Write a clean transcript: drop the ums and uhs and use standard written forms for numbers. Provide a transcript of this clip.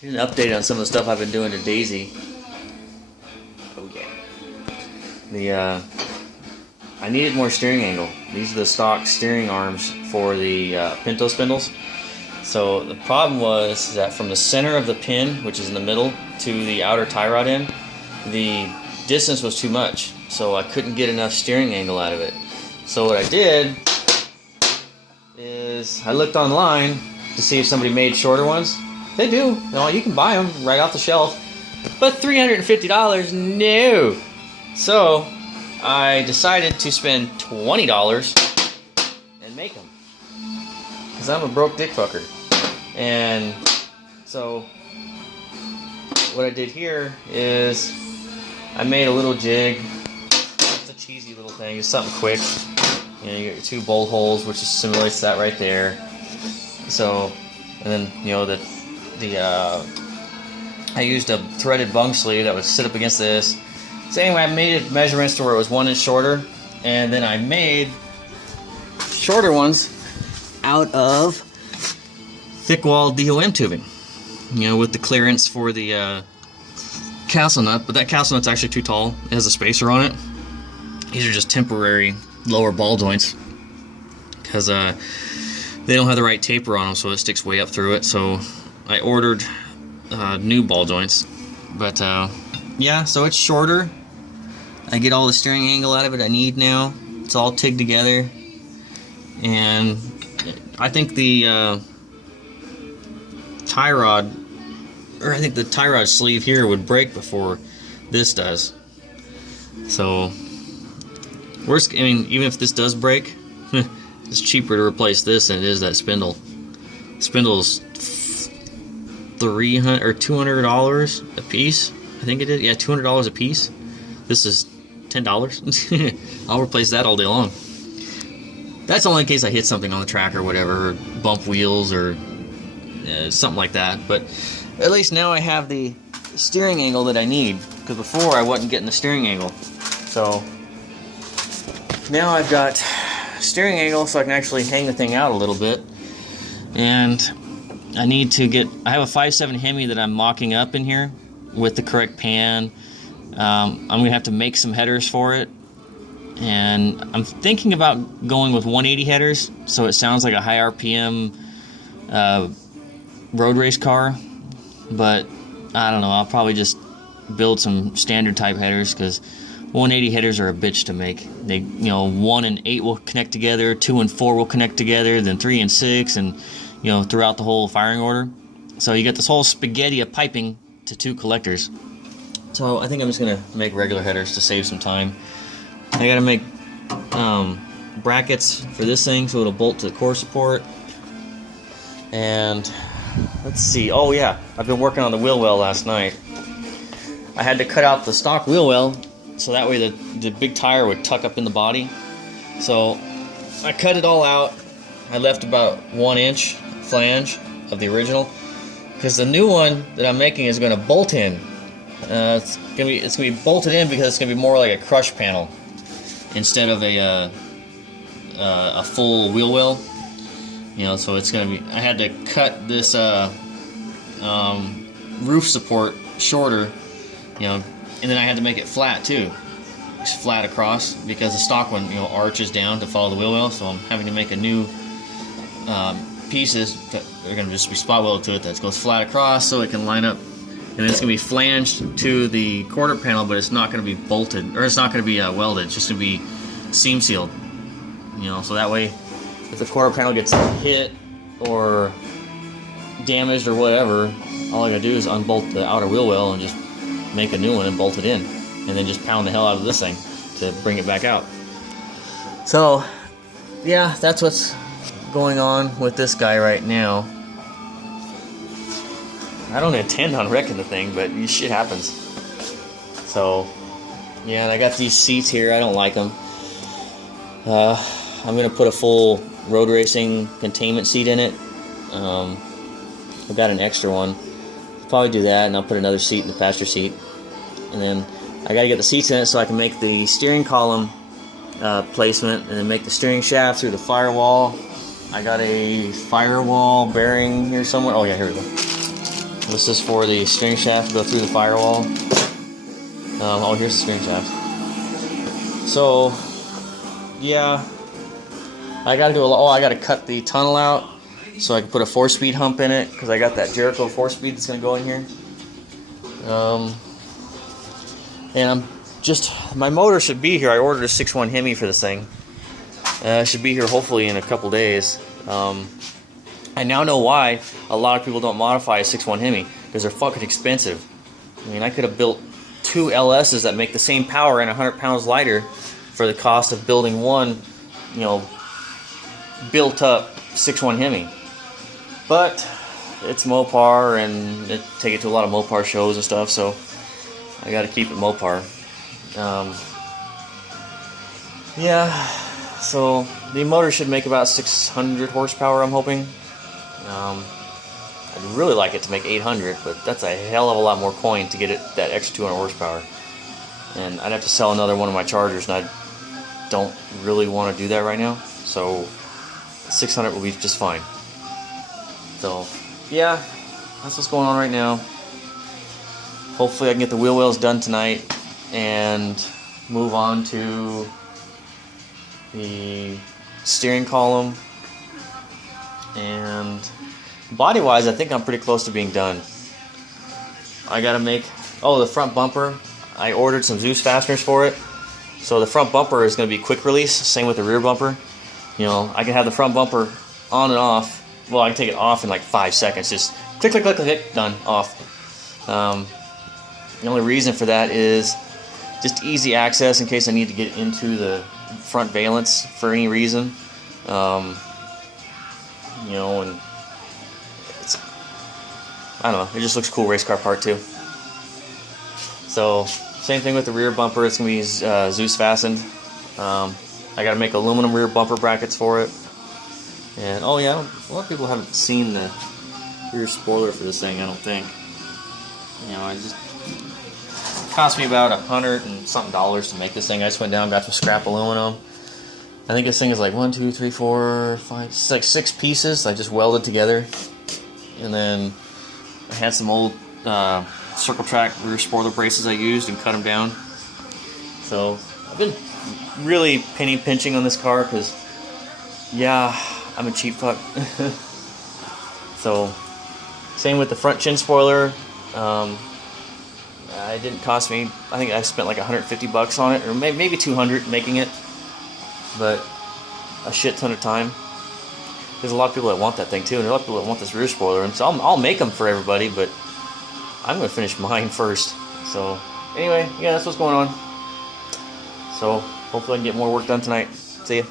Here's an update on some of the stuff I've been doing to Daisy. Oh yeah. I needed more steering angle. These are the stock steering arms for the Pinto spindles. So the problem was that from the center of the pin, which is in the middle, to the outer tie rod end, the distance was too much. So I couldn't get enough steering angle out of it. So what I did is I looked online to see if somebody made shorter ones. They do. No, you can buy them right off the shelf. But $350? No! So I decided to spend $20 and make them. Because I'm a broke dick fucker. And so what I did here is I made a little jig. It's a cheesy little thing. It's something quick. You know, you got your 2 bolt holes, which simulates that right there. So, and then, you know, I used a threaded bung sleeve that would sit up against this. So anyway, I made measurements to where it was 1 inch shorter, and then I made shorter ones out of thick wall DOM tubing, you know, with the clearance for the castle nut, but that castle nut's actually too tall. It has a spacer on it. These are just temporary lower ball joints because they don't have the right taper on them, so it sticks way up through it. So I ordered new ball joints, but yeah, so it's shorter. I get all the steering angle out of it I need now. It's all tigged together, and I think the tie rod, or I think the tie rod sleeve here would break before this does. So worst, I mean, even if this does break, it's cheaper to replace this than it is that spindle. Spindle's $300 or $200 a piece. I think it is. Yeah, $200 a piece. This is $10. I'll replace that all day long. That's only in case I hit something on the track or whatever, or bump wheels or something like that. But at least now I have the steering angle that I need, because before I wasn't getting the steering angle. So now I've got steering angle so I can actually hang the thing out a little bit. And I need to get, I have a 5.7 Hemi that I'm mocking up in here with the correct pan. I'm going to have to make some headers for it. And I'm thinking about going with 180 headers, so it sounds like a high RPM road race car. But I don't know, I'll probably just build some standard type headers, because 180 headers are a bitch to make. They, you know, 1 and 8 will connect together, 2 and 4 will connect together, then 3 and 6, and you know, throughout the whole firing order. So you get this whole spaghetti of piping to 2 collectors. So I think I'm just gonna make regular headers to save some time. I gotta make brackets for this thing so it'll bolt to the core support. And let's see, oh yeah, I've been working on the wheel well last night. I had to cut out the stock wheel well so that way the big tire would tuck up in the body. So I cut it all out. I left about 1 inch flange of the original, because the new one that I'm making is going to bolt in. It's gonna be bolted in because it's gonna be more like a crush panel instead of a full wheel well. You know, so it's gonna be. I had to cut this roof support shorter. You know, and then I had to make it flat too. It's flat across because the stock one, you know, arches down to follow the wheel well. So I'm having to make a new pieces that are going to just be spot welded to it that goes flat across so it can line up, and then it's going to be flanged to the quarter panel, but it's not going to be bolted, or it's not going to be welded. It's just going to be seam sealed, you know, so that way if the quarter panel gets hit or damaged or whatever, all I gotta do is unbolt the outer wheel well and just make a new one and bolt it in, and then just pound the hell out of this thing to bring it back out. So yeah, that's what's going on with this guy right now. I don't intend on wrecking the thing, but shit happens. So yeah, and I got these seats here. I don't like them. I'm gonna put a full road racing containment seat in it. I've got an extra one. I'll probably do that, and I'll put another seat in the passenger seat. And then I gotta get the seats in it so I can make the steering column placement, and then make the steering shaft through the firewall. I got a firewall bearing here somewhere. Oh yeah, here we go. This is for the steering shaft to go through the firewall. Oh, here's the steering shaft. So, yeah, I gotta do I gotta cut the tunnel out so I can put a 4-speed hump in it, because I got that Jericho 4-speed that's gonna go in here. And my motor should be here. I ordered a 6.1 Hemi for this thing. It should be here hopefully in a couple days. I now know why a lot of people don't modify a 6.1 Hemi, because they're fucking expensive. I mean, I could have built 2 LSs that make the same power and 100 pounds lighter for the cost of building one, built up 6.1 Hemi. But it's Mopar, and it take it to a lot of Mopar shows and stuff, so I got to keep it Mopar. Yeah, so the motor should make about 600 horsepower, I'm hoping. I'd really like it to make 800, but that's a hell of a lot more coin to get it that extra 200 horsepower. And I'd have to sell another one of my Chargers, and I don't really want to do that right now. So 600 will be just fine. So yeah, that's what's going on right now. Hopefully I can get the wheel wells done tonight and move on to the steering column. And body wise, I think I'm pretty close to being done. I gotta make the front bumper. I ordered some Zeus fasteners for it, so the front bumper is going to be quick release. Same with the rear bumper. I can have the front bumper on and off. Well, I can take it off in like 5 seconds. Just click, click, click, click, done, off. The only reason for that is just easy access in case I need to get into the front valence for any reason. And it's, I don't know, it just looks cool, race car part too. So same thing with the rear bumper. It's gonna be Zeus fastened. I gotta make aluminum rear bumper brackets for it. And a lot of people haven't seen the rear spoiler for this thing, I don't think. It just cost me about $100 and something to make this thing. I just went down, got some scrap aluminum. I think this thing is like 1, 2, 3, 4, 5, 6 pieces. I just welded together, and then I had some old circle track rear spoiler braces I used and cut them down. So I've been really penny pinching on this car because, I'm a cheap fuck. So same with the front chin spoiler. It didn't cost me. I think I spent like $150 on it, or maybe $200 making it, but a shit ton of time. There's a lot of people that want that thing too, and a lot of people that want this rear spoiler, and so I'll make them for everybody, but I'm going to finish mine first. So anyway, that's what's going on. So hopefully I can get more work done tonight. See ya.